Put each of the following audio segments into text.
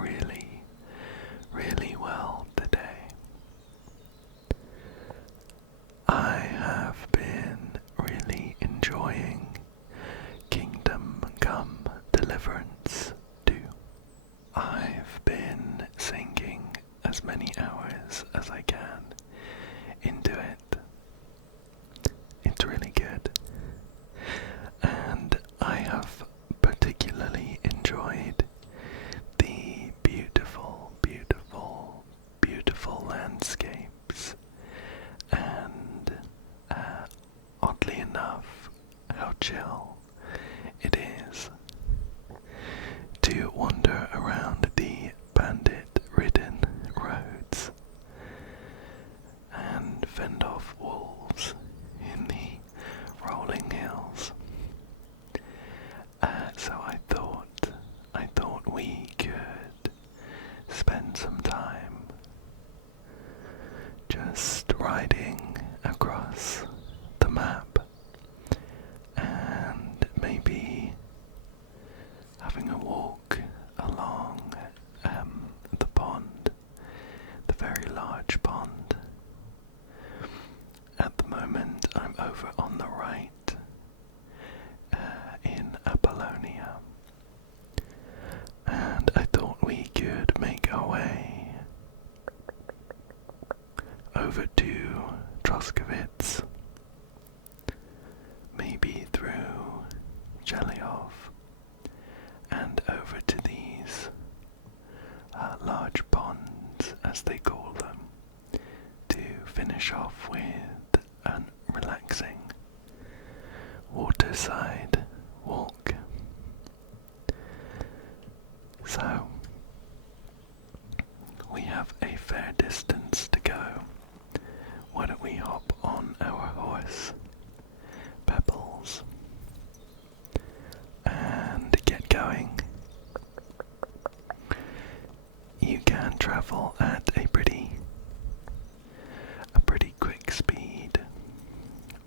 really, really well today. I have been really enjoying Kingdom Come Deliverance II. I've been sinking as many hours as I can into it. It's really good. And I have particularly enjoyed the beautiful, beautiful, beautiful landscapes and oddly enough, how chill it is to wander around the bandit-ridden roads and fend off wolves in the rolling hills. So I thought we could spend some time just riding across the map and maybe having a walk along the pond, the very large pond. At the moment I'm over on the right in Apollonia, and I thought we could make our way over to Troskowitz, maybe through Chelyov, and over to these large ponds, as they call them, to finish off with a relaxing waterside walk. So, we have a fair distance to go. Why don't we hop on our horse, Pebbles, and get going? You can travel at a pretty quick speed,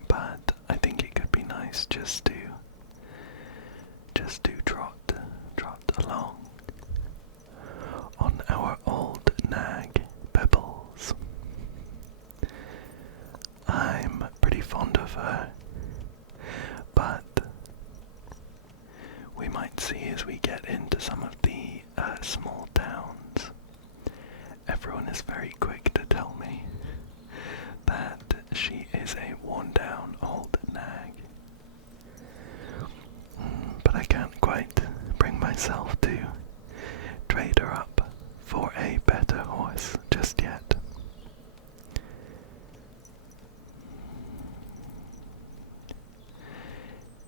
but I think it could be nice just to trot along on our old nag, Pebbles. I'm pretty fond of her, but we might see as we get into some of the small towns, everyone is very quick to tell me that she is a worn-down old nag. But I can't quite bring myself to trade her up for a better horse just yet.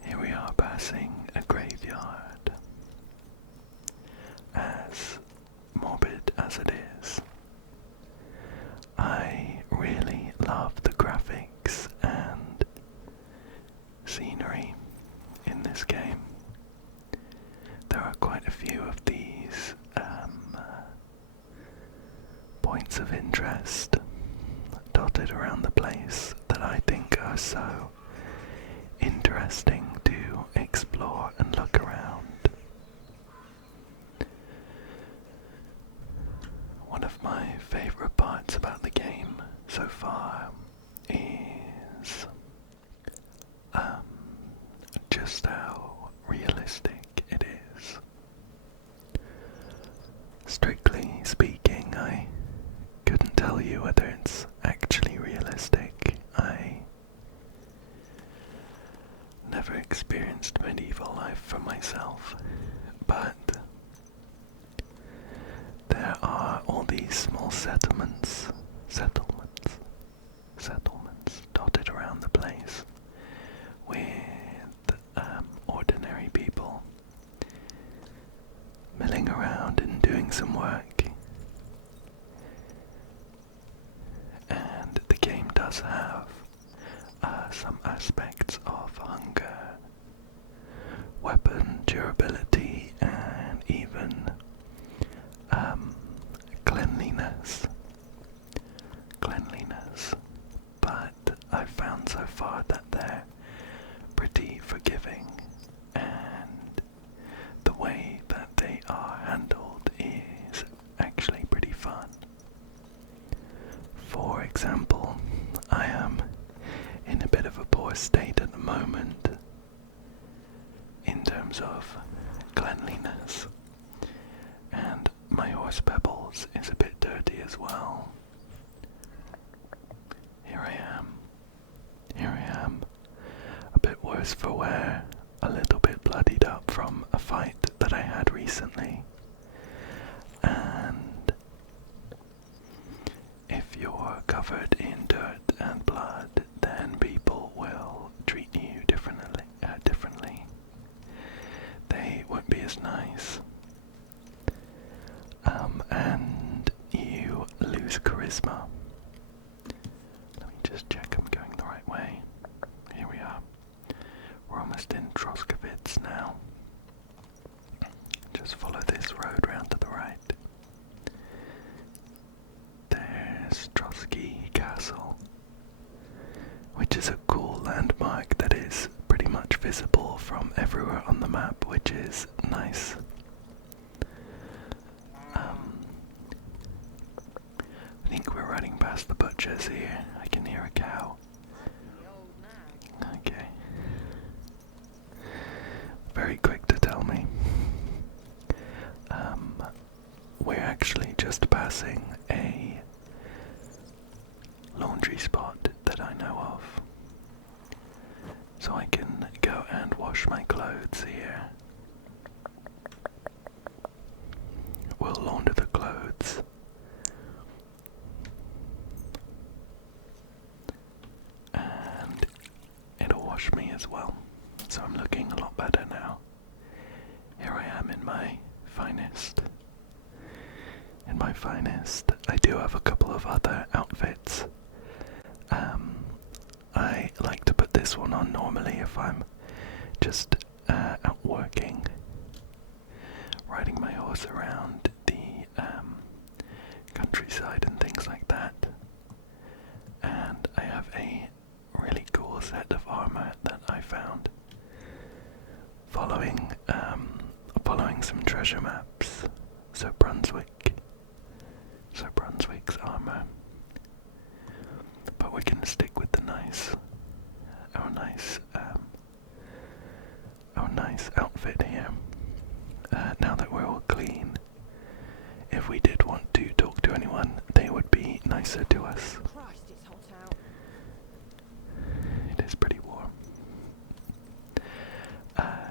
Here we are passing a graveyard. As morbid as it is, I really love the graphics and scenery in this game. There are quite a few of these points of interest dotted around the place that I think are so interesting to explore and look around. One of my favourite parts about the game so far is just how realistic it is. Strictly speaking, I couldn't tell you whether it's actually realistic. I never experienced medieval life for myself, but there are all these small settlements dotted around the place with ordinary people milling around and doing some work. And the game does have some aspects of hunger, weapon durability, and even cleanliness. But I've found so far that they're pretty forgiving, and the way that they are handled is horse Pebbles is a bit dirty as well. Here I am. A bit worse for wear, a little bit bloodied up from a fight that I had recently. And if you're covered in dirt and blood, then people will treat you differently. They won't be as nice. And you lose charisma. Let me just check I'm going the right way. Here we are. We're almost in Troskowitz now. Just follow this road round to the right. There's Trotsky Castle, which is a cool landmark that is pretty much visible from everywhere on the map, which is nice. I think we're riding past the butcher's here. I can hear a cow. Okay. Very quick to tell me. We're actually just passing a laundry spot that I know of. So I can go and wash my clothes here. We'll launder the clothes. And it'll wash me as well. So I'm looking a lot better now. Here I am in my finest. I do have a couple of other outfits. I like to put this one on normally if I'm just out working, riding my horse around the countryside and things like that. And I have a really cool set of armor that I found following some treasure maps. So Brunswick's armor. But we're gonna stick with the our nice outfit here. Now that we're all clean, if we did want to talk to anyone, they would be nicer to us. Christ, it's hot out. It is pretty warm.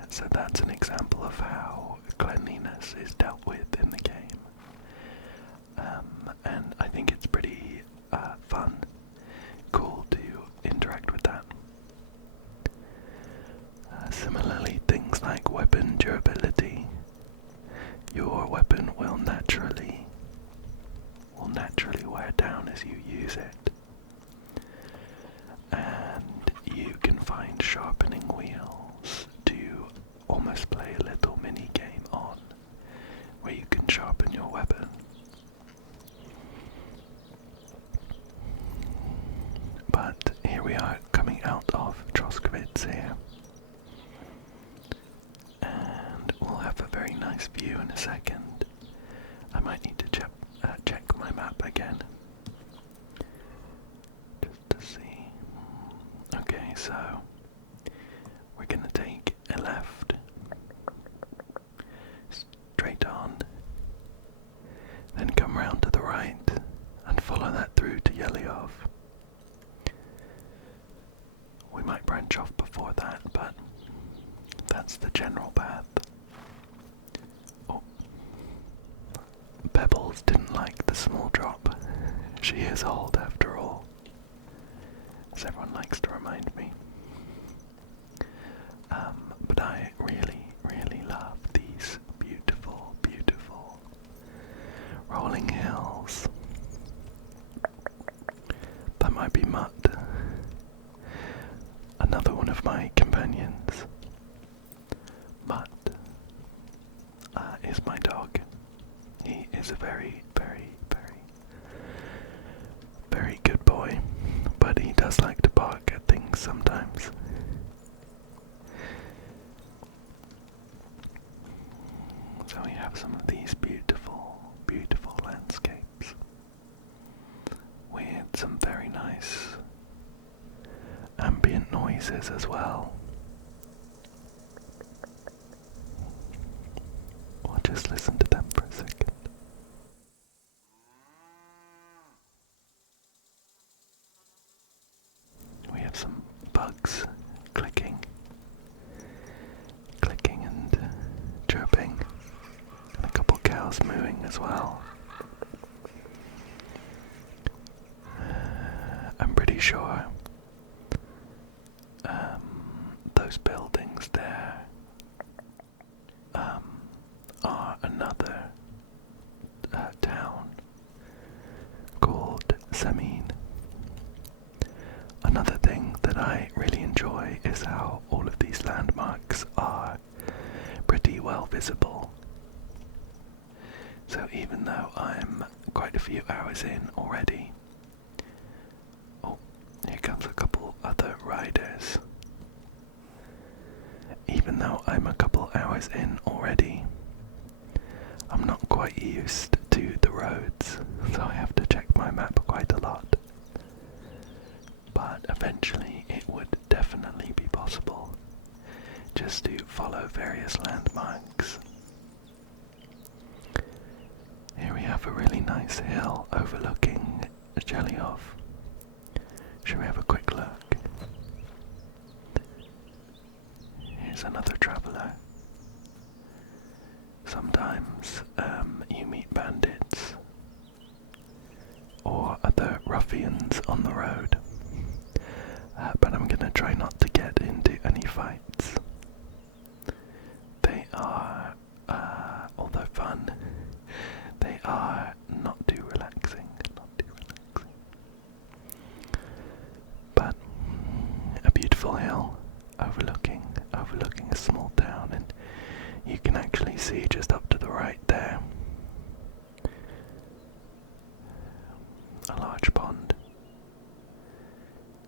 So that's an example of how cleanliness is dealt with in the game. And I think it's pretty fun, cool to interact with that. Similarly, things like weapon durability. Your weapon will naturally wear down as you use it. And you can find sharpening wheels to almost play a little mini game on, where you can sharpen your weapon. But here we are coming out of Troskowitz here. And we'll have a very nice view in a second. I might need to check my map again. Just to see. Okay, so we're gonna take a left. Straight on. Then come round to the right and follow that through to Yelyov. We might branch off before that, but that's the general path. Oh. Pebbles didn't like the small drop. She is old after all, as everyone likes to remind me. But I really, really love these beautiful, beautiful rolling hills. That might be Mutt, another one of my companions. Mutt is my dog. He is a very, very, very, very good boy, but he does like to bark at things sometimes. So we have some of these beautiful, beautiful landscapes with some very nice ambient noises as well. We'll just listen to them for a second. bugs clicking and chirping, and a couple cows mooing as well. I'm pretty sure those buildings there are another town called Serene. Another thing that I really enjoy is how all of these landmarks are pretty well visible. So even though I'm quite a few hours in already, oh, here comes a couple other riders. Even though I'm a couple hours in already, I'm not quite used to the roads, so I have to check my map quite a lot. But eventually it would definitely be possible just to follow various landmarks. Here we have a really nice hill overlooking Jellyov. Should we have a quick look? Here's another traveller. Sometimes you meet bandits or other ruffians on the road, but I'm gonna try not to get into any fights. They are, although fun, they are not too relaxing, But a beautiful hill overlooking a small town, and you can actually see just up to the right there a large pond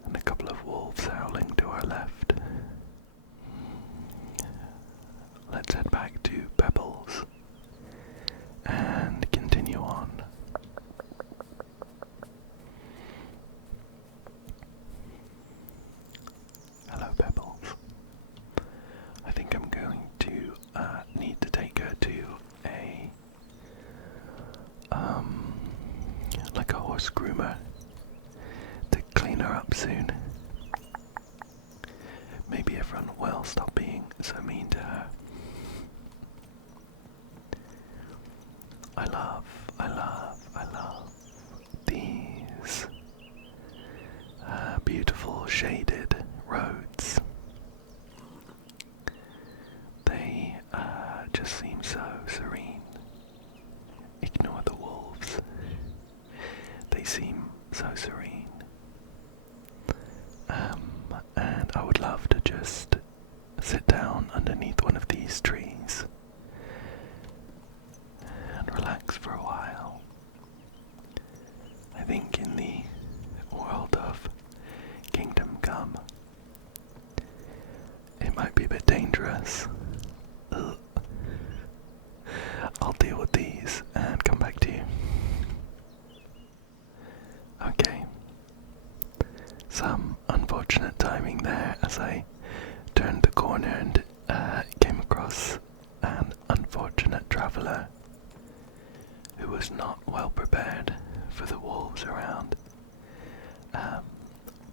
and a couple of wolves howling to our left. Let's head back to Pebbles and continue on. Hello, Pebbles. I think I'm going to need to take her to a like a horse groomer to clean her up soon. Maybe everyone will stop being so mean to her. I love these beautiful shaded roads. They just seem so serene. Ignore the wolves. They seem so serene. And I would love to just sit down underneath one of these trees and relax for a while. I think in the world of Kingdom Come, it might be a bit dangerous. Ugh. I'll deal with these and come back to you. Okay. Some unfortunate timing there as I turned the corner and came across an unfortunate traveller who was not well prepared for the wolves around.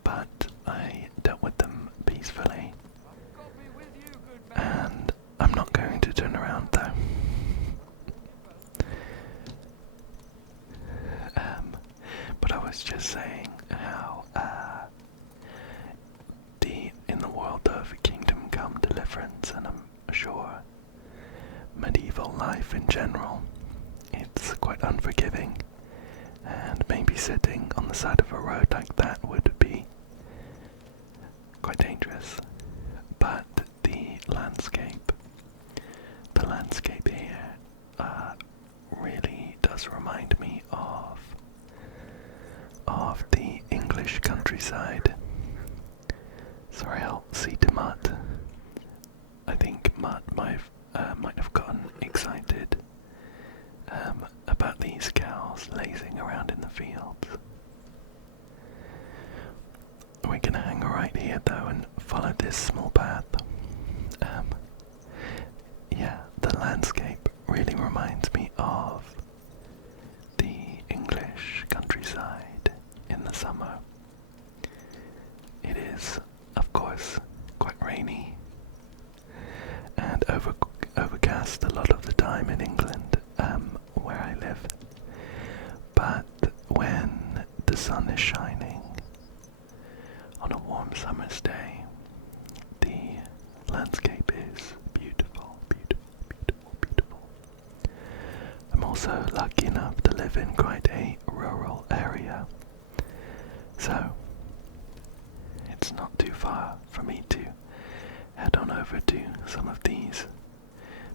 But I dealt with them peacefully. And I'm not going to turn around though. But I was just saying how in the world of Kingdom Come Deliverance, and I'm sure medieval life in general, it's quite unforgiving, and maybe sitting on the side of a road like that would be quite dangerous. But the landscape here really does remind me of the English countryside. Sorry, I'll see to Mutt. I think Mutt might have gotten excited about these cows lazing around in the fields. We're gonna hang right here though and follow this small path. Yeah, the landscape really reminds me of the English countryside in the summer. It is, of course, But when the sun is shining on a warm summer's day, the landscape is beautiful, beautiful, beautiful, beautiful. I'm also lucky enough to live in quite a rural area, so it's not too far for me to head on over to some of these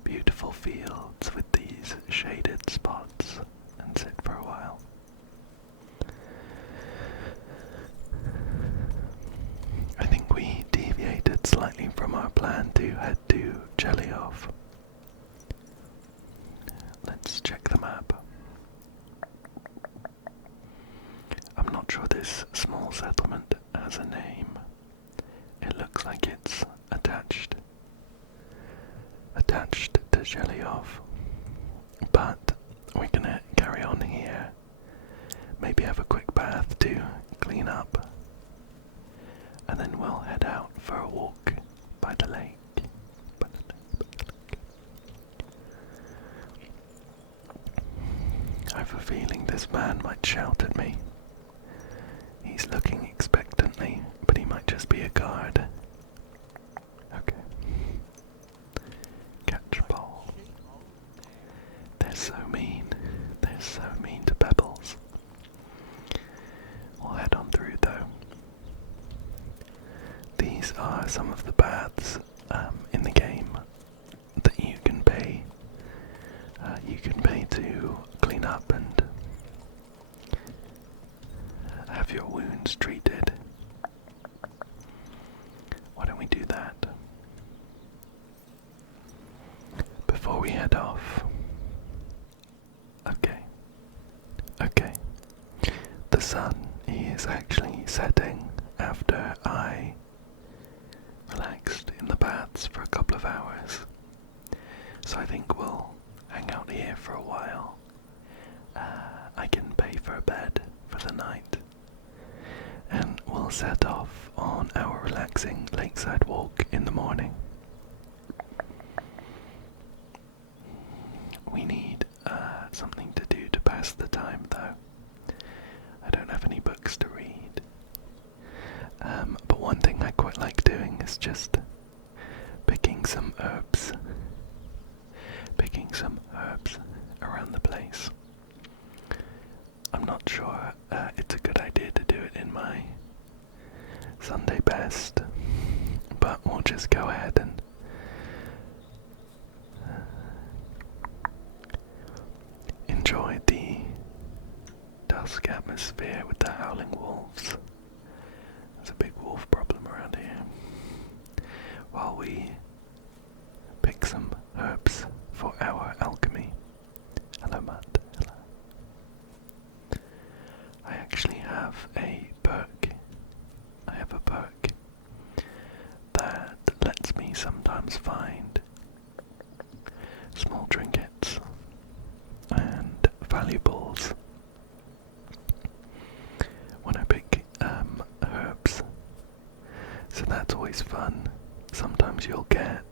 beautiful fields with these shaded spots and sit for a while. I think we deviated slightly from our plan to head to Jellyov. Let's check the map. I'm not sure this small settlement has a name. It looks like it's attached to Jellyov, but we're gonna carry on here. Maybe have a quick bath to clean up, and then we'll head out for a walk by the lake. I have a feeling this man might shout at me. He's looking expectantly, but he might just be a guard. Okay. Catch ball. They're so mean. They're so mean to Pebbles. We'll head on through though. These are some of the baths in the game that you can pay. You can pay to clean up and have your wounds treated. Why don't we do that before we head off? Okay. The sun is actually setting after I relaxed in the baths for a couple of hours. So I think we'll hang out here for a while. I can pay for a bed for the night, and we'll set off on our relaxing lakeside walk in the morning. We need something to do to pass the time though. I don't have any books to read. But one thing I quite like doing is just picking some herbs around the place. I'm not sure it's a good idea to do it in my Sunday best, but we'll just go ahead and enjoy the dusk atmosphere with the howling wolves. There's a big wolf problem around here. While we pick some herbs for our alchemy. Hello, Matt. Hello. I actually have a perk. I have a perk that lets me sometimes find small trinkets and valuables when I pick herbs. So that's always fun. Sometimes you'll get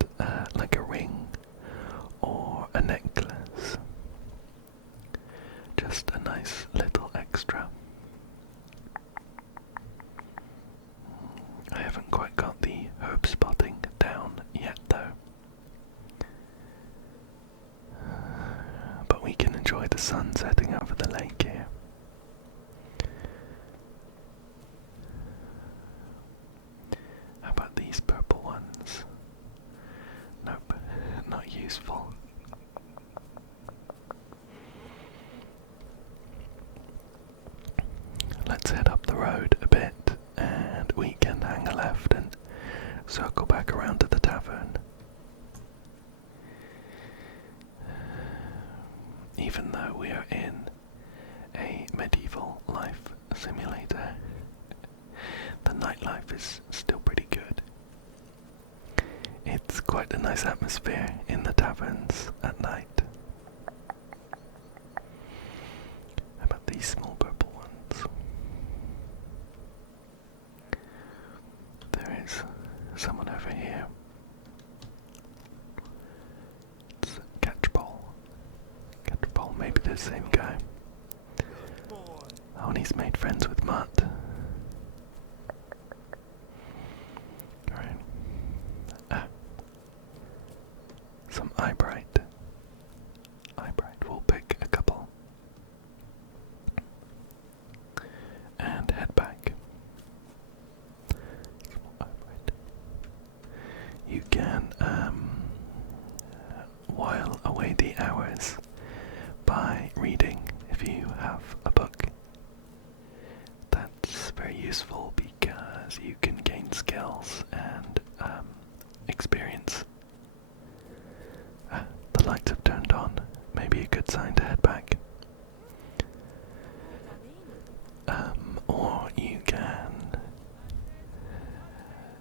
like a ring or a necklace. Just a nice little extra. I haven't quite got the herb spotting down yet though. But we can enjoy the sun setting over the lake here. How about these purple ones? Nope, not useful. Let's head up the road a bit and we can hang a left and circle back around to the tavern. Even though we are in a medieval life simulator, the nightlife is still pretty good. It's quite a nice atmosphere in the taverns at night. How about these small purple ones? There is someone over here. It's Catchball. Catchball, maybe the same guy. Oh, and he's made friends with Mutt. Alright. Some eye bright. We'll pick a couple. And head back. You can while away the hours by reading if you have a book. That's very useful because you can gain skills and experience. The lights have turned on. Maybe a good sign to head back. Or you can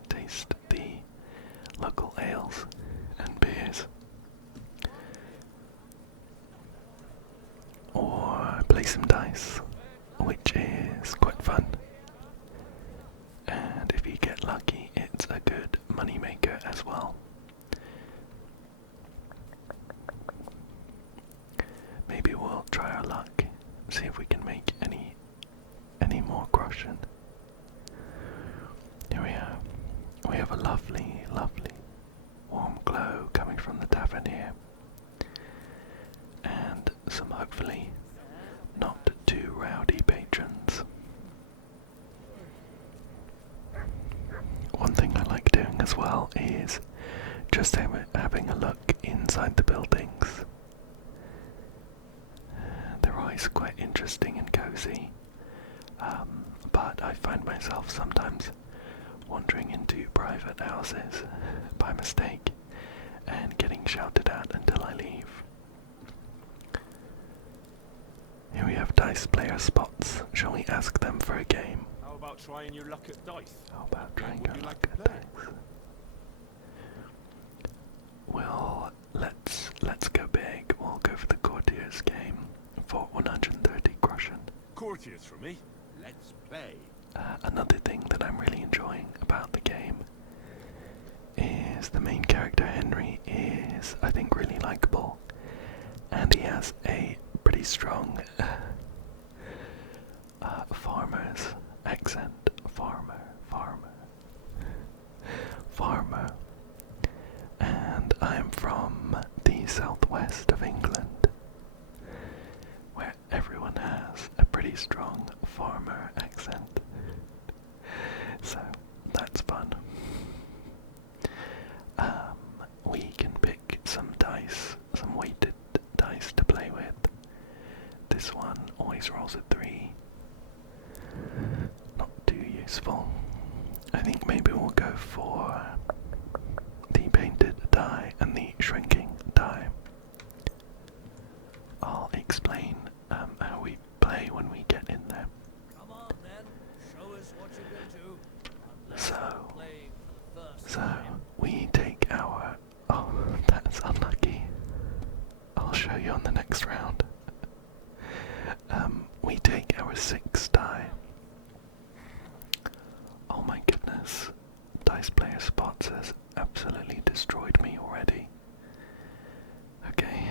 taste the local ales and beers. Or play some dice, which is quite fun. And if you get lucky, it's a good money maker as well. Maybe we'll try our luck, see if we can make any more groschen. Here we are. We have a lovely, lovely warm glow coming from the tavern here. And some hopefully not too rowdy patrons. One thing I like doing as well is just having a look inside the buildings. They're always quite interesting and cozy, but I find myself sometimes wandering into private houses by mistake and getting shouted at until I leave. Here we have dice player spots. Shall we ask them for a game? How about trying your luck at dice? How about trying your luck at dice? Well, let's go big. We'll go for the courtiers game for 130 groschen. Courtiers for me. Let's play. Another thing that I'm really enjoying about the game is the main character Henry is, I think, really likable, and he has a pretty strong farmer's accent. Farmer. And I'm from the southwest of England, where everyone has a pretty strong farmer accent. So that's fun. We can pick some dice, some weighted dice to play with. This one always rolls a 3. Not too useful. I think maybe we'll go for the painted die and the shrinking die. I'll explain how we play when we get in there. Come on then, show us what you can do. So we take our... Oh, that's unlucky. I'll show you on the next round. We take our 6 die. Oh my goodness. Dice player spots has absolutely destroyed me already. Okay.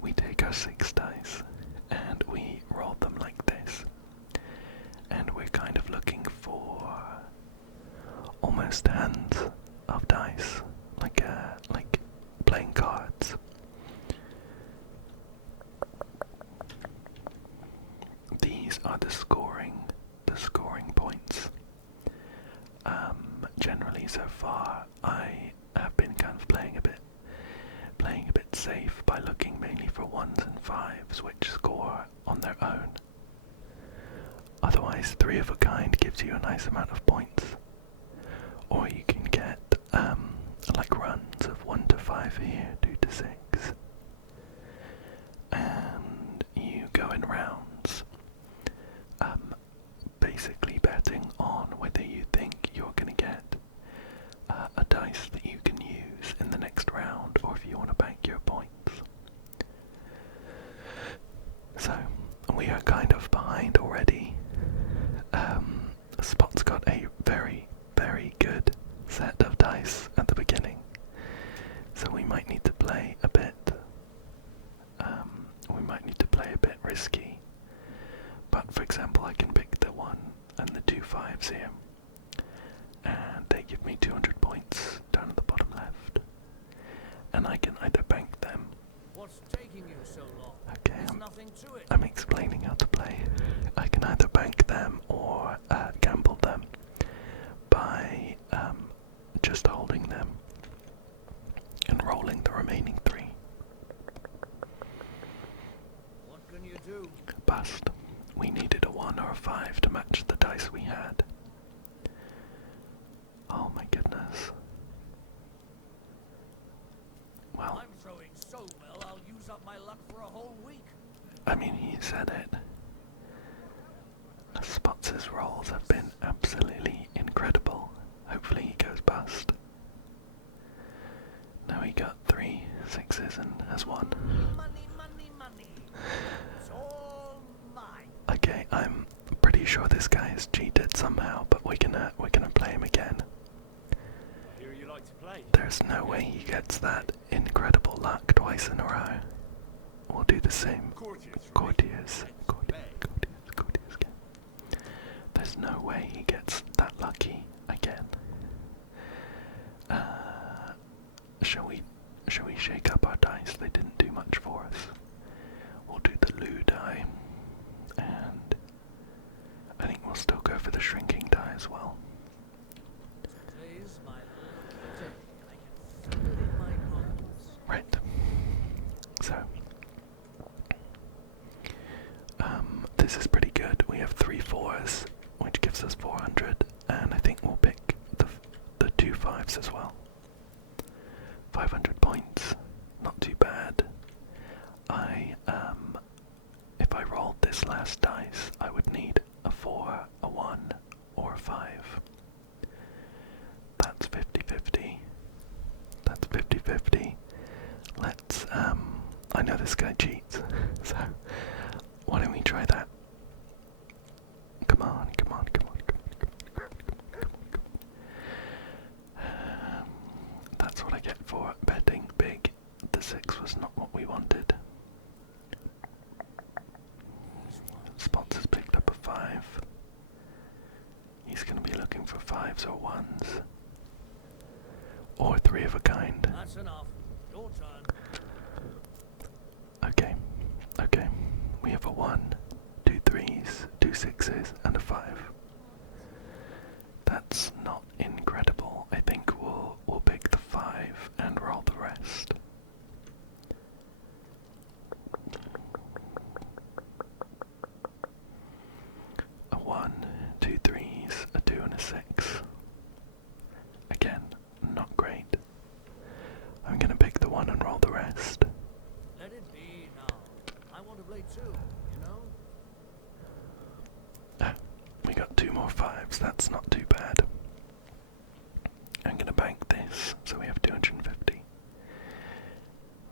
We take our 6 dice and we roll them like this. And we're kind of looking for almost hands of dice, like playing cards. These are the scoring points. Generally, so far, I have been kind of playing a bit safe by looking mainly for 1s and 5s, which score on their own. Otherwise, 3 of a kind gives you a nice amount of points. Or you can get like runs of 1 to 5 here, 2 to 6. And you go in rounds, basically betting on whether you think you're going to get a dice that you can use in the next round, or if you want to bank your points. So, we are kind of behind already. Spot's got a very, very good set of dice at the beginning, so we might need to play a bit risky But for example, I can pick the 1 and the 2 5s here, and they give me 200 points down at the bottom left. And I can either bank them. What's taking you so long? Okay, There's nothing to it. I'm explaining how to play. I can either bank them or gamble them by just holding them and rolling the remaining 3. What can you do? Bust. We needed a 1 or a 5 to match the dice we had. Oh my goodness. Well, I'm throwing so well I'll use up my luck for a whole week. I mean, he said it. Spots' rolls have been absolutely incredible. Hopefully he goes bust. Now he got 3 6s and has 1. Money, money, money. It's all mine. Okay, I'm pretty sure this guy has cheated somehow, but we're gonna play him again. I hear you like to play. There's no way he gets that incredible luck twice in a row. We'll do the same. Courtiers again. There's no way he gets that lucky again. Shall we shake up our dice? They didn't do much for us. We'll do the Lou die, and I think we'll still go for the shrinking die as well. Today's my lucky day. I can feel it in my bones. Right. So, this is pretty good. We have 3 4s, which gives us 400, and I think we'll pick the 2 5s as well. 500 points, not too bad. If I rolled this last dice, I would need a 4, a 1, or a 5. That's 50-50. That's 50-50. Let's, I know this guy cheats, so why don't we try that? Come on, come on, come on, come on, come on, come on. That's what I get for betting big. The 6 was not what we wanted. Spots has picked up a 5. He's going to be looking for 5s or 1s. Or 3 of a kind. That's enough. Your turn. Okay, okay. We have a 1, 2 3s, 2 6s, and a 5. That's not incredible. I think we'll pick the 5 and roll the rest. A 1, 2 3s, a 2 and a 6. Again, not great. I'm gonna pick the 1 and roll the rest. Let it be now. I want to play too, you know? We got 2 more 5s, that's not too bad. I'm gonna bank this, so we have 250.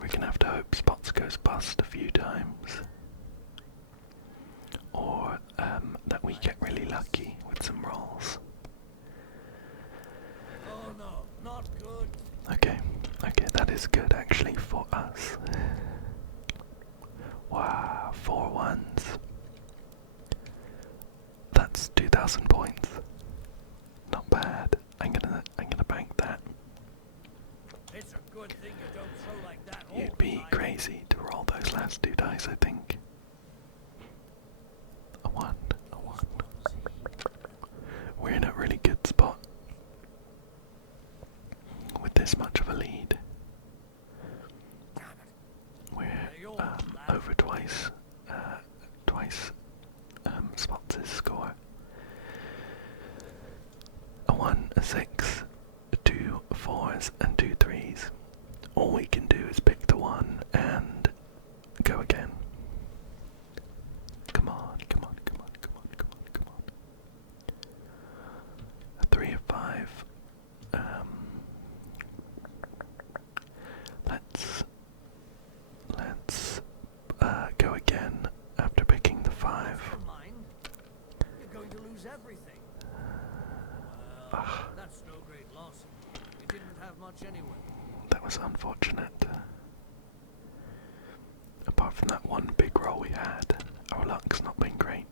We're gonna have to hope Spots goes bust a few times. Or that we get really lucky with some rolls. Oh no, not good. Okay, that is good actually for us. Wow, 4 1s. That's 2,000 points. Not bad. I'm gonna bank that. It's a good thing you don't throw like that all You'd be the time. crazy to roll those last 2 dice, I think. A 1, a 1. We're in a really good spot with this much of a lead. We're over twice Spots' score. A 1, a 6, 2 4s, and 2 3s. All we can do is pick the 1 and go again. Come on, come on, come on, come on, come on, come on. A 3 of 5. Let's go again after picking the 5. Mine? You're going to lose everything. That's no great loss. You didn't have much anyway. That was unfortunate. Apart from that one big roll we had, our luck's not been great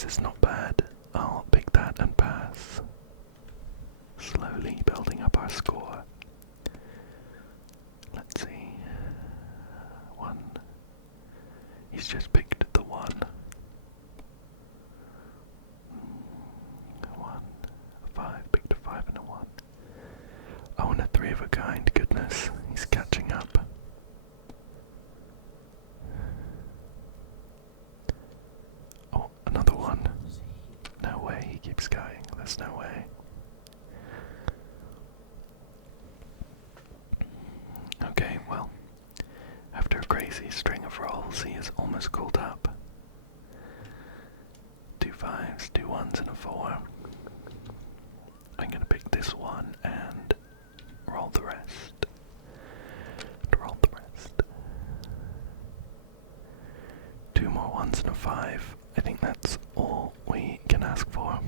5s is not bad. I'll pick that and pass. Slowly building up our score. Let's see. 1. He's just picked the 1. 1. A 5. Picked a 5 and a 1. Oh, and a 3 of a kind. Goodness. He's catching up. Oh, another 1. No way. He keeps going. There's no way. Okay, well, after a crazy string of rolls, he is almost caught up. 2 5s, 2 1s, and a 4. I'm gonna pick this one and roll the rest. Roll the rest. 2 more 1s and a 5. I think that's all we can ask for.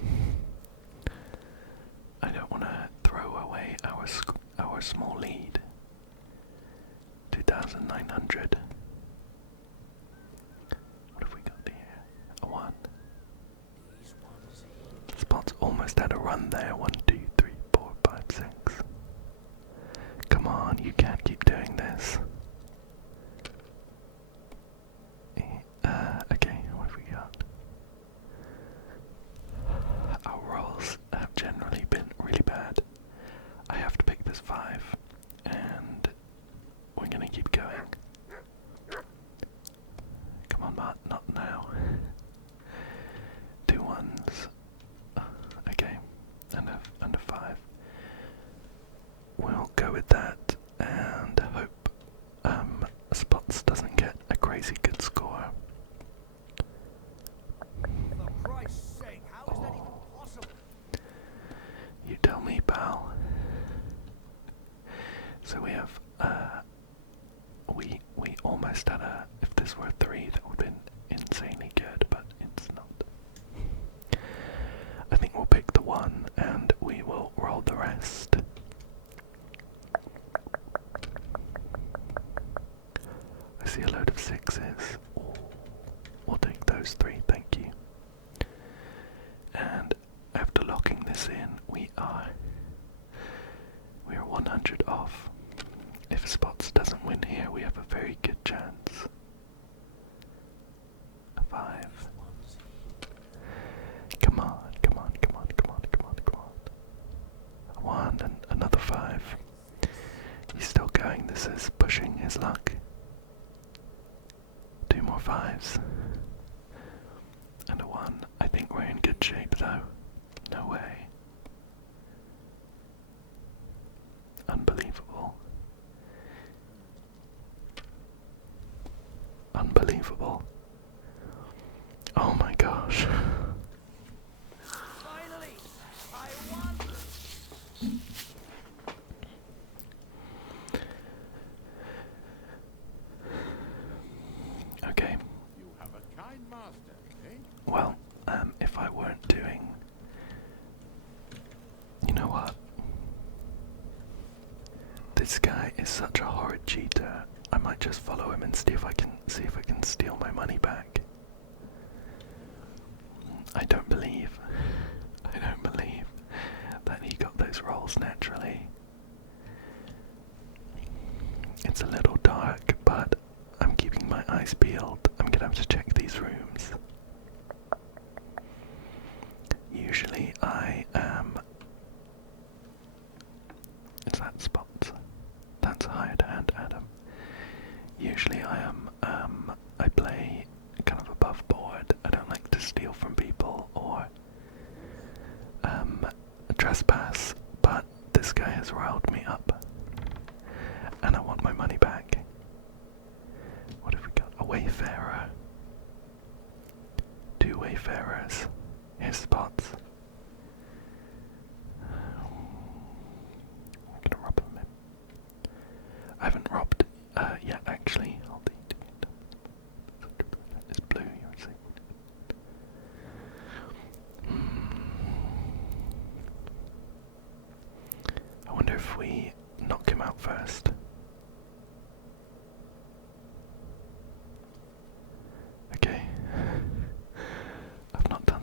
I don't want to throw away our small lead. 2,900. What have we got here? A 1. Spot's almost had a run there. 1, 2, 3, 4, 5, 6. Come on, you can't keep doing this. Okay, what have we got? Our rolls have generally been really bad. I have to pick this 5, and we're gonna keep going. Come on, Matt, not now. 2 1s. Okay, and a 5. We'll go with that and hope Spots doesn't get a crazy good score. For Christ's sake, how is that even possible? You tell me, pal. So we have we almost had a, if this were a 3 that would have been insanely good, but it's not. I think we'll pick the 1 and we will roll the rest. I see a load of 6s. Ooh, we'll take those 3, thank you. And after locking this in, we are 100 off. If Spots doesn't win here, we have a very good chance. A 5. Come on, come on, come on, come on, come on, come on. A 1 and another 5. He's still going. This is pushing his luck. 2 more 5s. And a 1. I think we're in good shape though. No way. Unbelievable. Unbelievable. Oh my gosh. Finally, I won. Okay. You have a kind master, eh? Well, if I weren't doing, you know what? This guy is such a horrid cheater. I might just follow him and see if I can steal my money back. I don't believe that he got those rolls naturally. It's a little dark, but I'm keeping my eyes peeled. I'm gonna have to check these rooms. Usually I am... Is that Spots? That's a hired hand, Adam. Usually I am, I play kind of above board. I don't like to steal from people or trespass, but this guy has riled me up. And I want my money back. What have we got? A wayfarer. 2 wayfarers. Here's Spots. I'm gonna rob him. I haven't robbed yet, actually. It's blue, you're saying. I wonder if we knock him out first. Okay. I've not done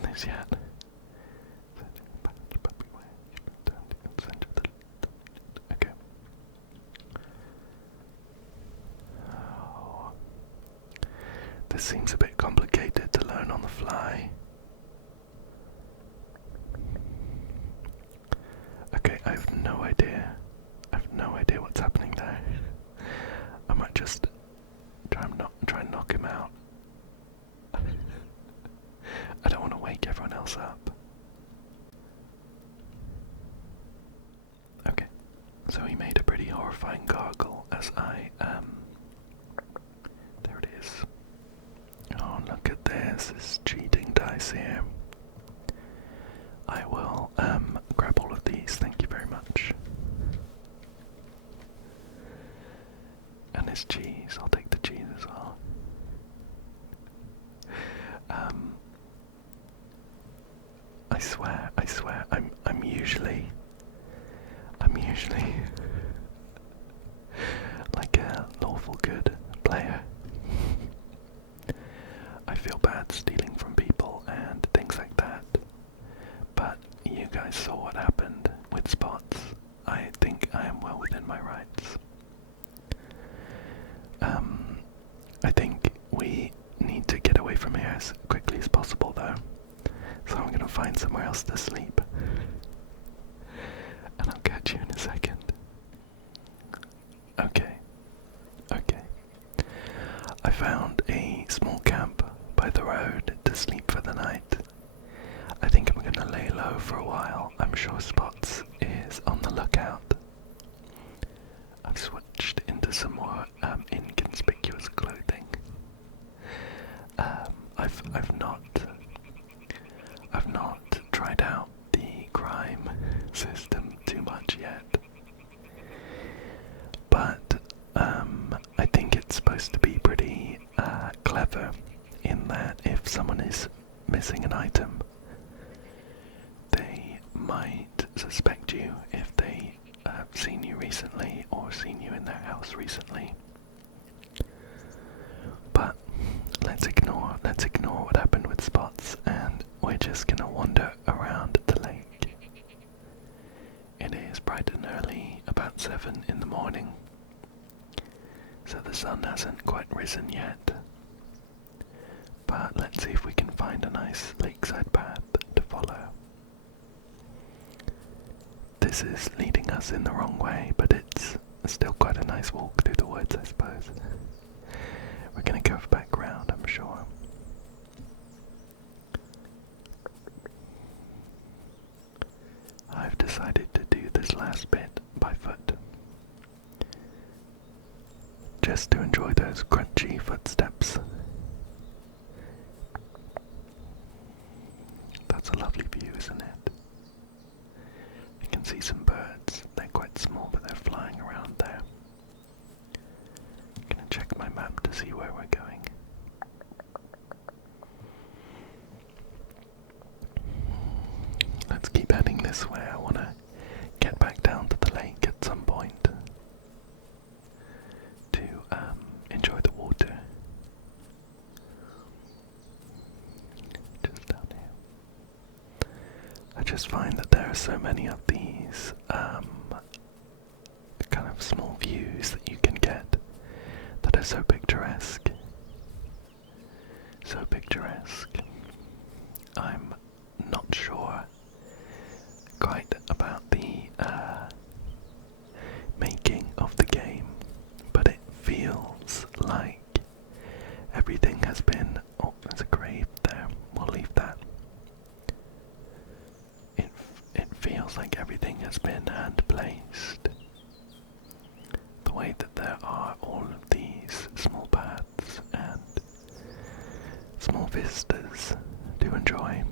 This seems a bit complicated to learn on the fly. Okay, I have no idea. I have no idea what's happening there. I might just try and knock him out. I don't want to wake everyone else up. Okay, so he made a pretty horrifying gargle as I, there it is. Oh, look at this, it's cheating dice here. I will, grab all of these, thank you very much. And his cheese, I'll take the cheese as well. I swear, I'm usually like a lawful good player. I feel bad stealing from people and things like that, but you guys saw what happened with Spots. I think I am well within my rights. I think we need to get away from here as quickly as possible though, so I'm gonna find somewhere else to sleep. And I'll catch you in a second. Okay. I found a small camp by the road to sleep for the night. I think I'm gonna lay low for a while. I'm sure Spots is on the lookout. I've switched into some more inconspicuous clothing. I've not tried out the crime system too much yet, but I think it's supposed to be pretty clever in that if someone is missing an item, they might suspect you if they have seen you recently or seen you in their house recently. But let's ignore what happened with Spots, and we're just gonna wander around the lake. It is bright and early, about 7 in the morning, so the sun hasn't quite risen yet. But let's see if we can find a nice lakeside path to follow. This is leading us in the wrong way, but it's still quite a nice walk through the woods, I suppose. We're gonna go back round, I'm sure. I've decided to do this last bit by foot, just to enjoy those crunchy footsteps. That's a lovely view, isn't it? You can see some birds. They're quite small, but they're flying around there. I'm gonna check my map to see where we're going. Let's keep heading this way. I want to get back down to the lake at some point to enjoy the water. Just down here. I just find that there are so many of these kind of small views that you can get that are so picturesque. So picturesque. I'm not sure quite about the making of the game, but it feels like everything has been... Oh, there's a grave there. We'll leave that. It feels like everything has been hand-placed. The way that there are all of these small paths and small vistas to enjoy.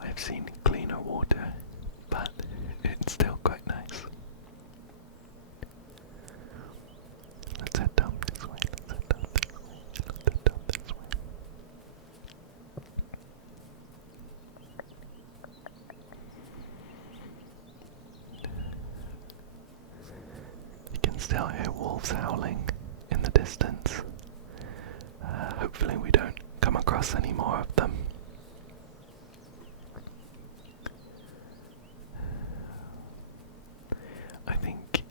I've seen cleaner water, but it's still quite nice. Let's head down this way, let's head down this way, let's head down this way. You can still hear wolves howling in the distance. Hopefully we don't come across any more of them. I think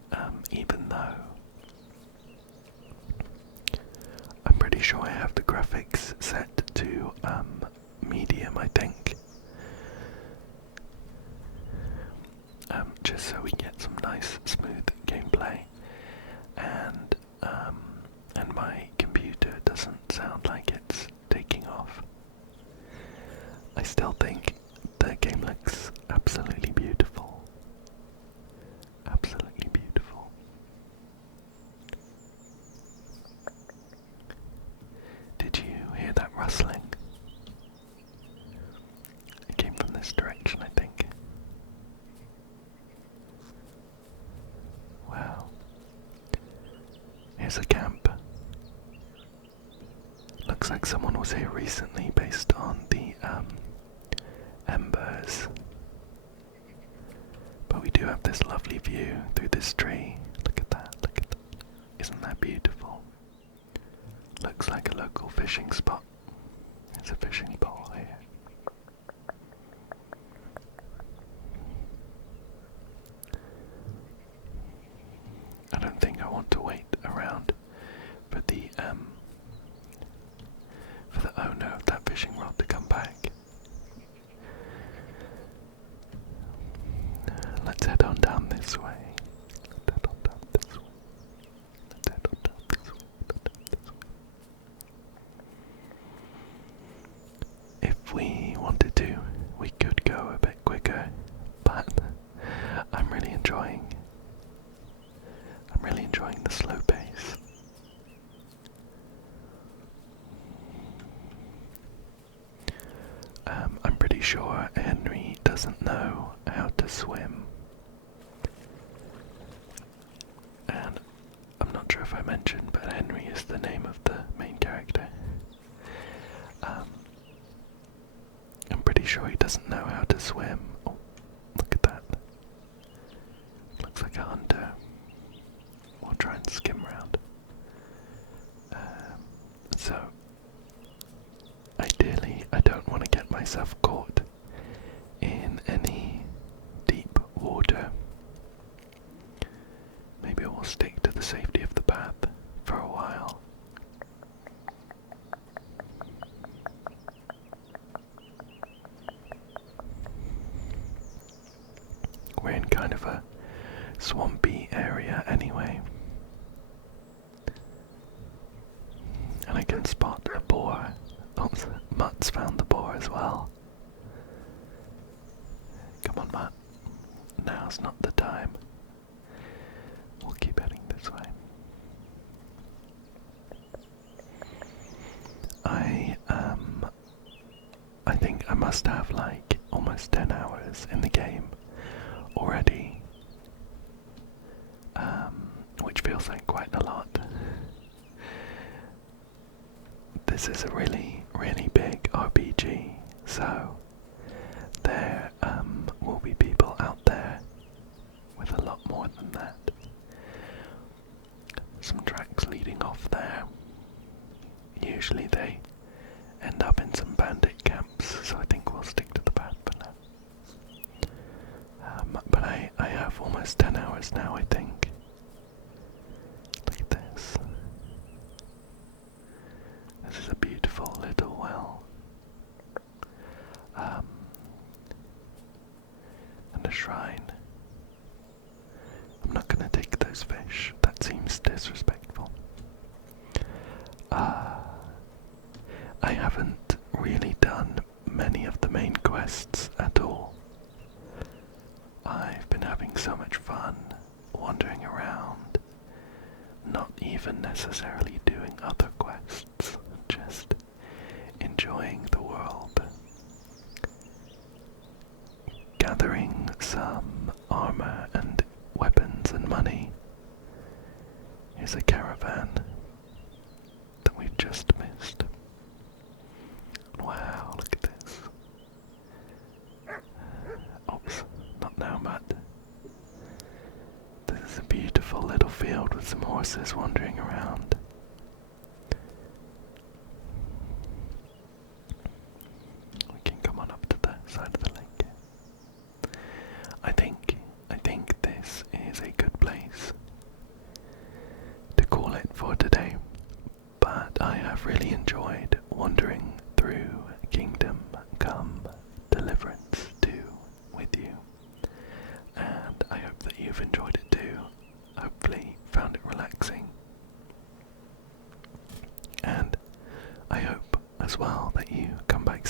graphics set to medium, I think. Just so we get some nice smooth gameplay, and my computer doesn't sound like it's taking off. I still think the game looks absolutely beautiful. Absolutely beautiful. Did you hear that rustling? It came from this direction, I think. Wow. Here's a camp. Looks like someone was here recently based on the embers. But we do have this lovely view through this tree. Look at that, look at that. Isn't that beautiful? Looks like a local fishing spot. There's a fishing pole here. I don't think I want to wait around for the owner of that fishing rod to come back. Let's head on down this way. Let's head on down this way. Let's head on down this way. Let's head on this way. If we wanted to, we could go a bit quicker, but I'm really enjoying the slow pace. I'm pretty sure Henry doesn't know how to swim. And I'm not sure if I mentioned, but Henry is the name of the main character. I'm pretty sure he doesn't know how to swim. Oh, look at that. Looks like a hunter. We'll try and skim around. So, ideally, I don't want to get myself caught in any deep water. Maybe I will stick to the safety of the path for a while. We're in kind of a swampy area anyway. And I can spot a boar. Oh, Mutt's found the boar as well. Come on, Mutt. Now's not the time. We'll keep heading this way. I think I must have like almost 10 hours in the game already. Which feels like quite a lot. This is a really, really big RPG, so there will be people out there with a lot more than that. Some tracks leading off there. Usually they end up in some bandit camps, so I think we'll stick to the path for now. But I have almost 10 hours now, I think. Look at this. This is a beautiful little well. And a shrine. I'm not going to take those fish. That seems disrespectful. I haven't really done many of the main quests at all. I've been having so much fun wandering around, not even necessarily doing other quests, just enjoying the world. Gathering some armor and weapons and money. Here's a caravan that we've just missed. Wow, look at this. Oops, not now, Matt. This is a beautiful little field with some horses wandering around. We can come on up to the side of the lake. I think this is a good place to call it for today. But I have really enjoyed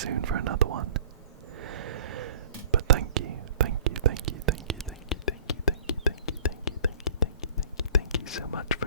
soon for another one. But thank you, thank you, thank you, thank you, thank you, thank you, thank you, thank you, thank you, thank you, thank you, thank you so much for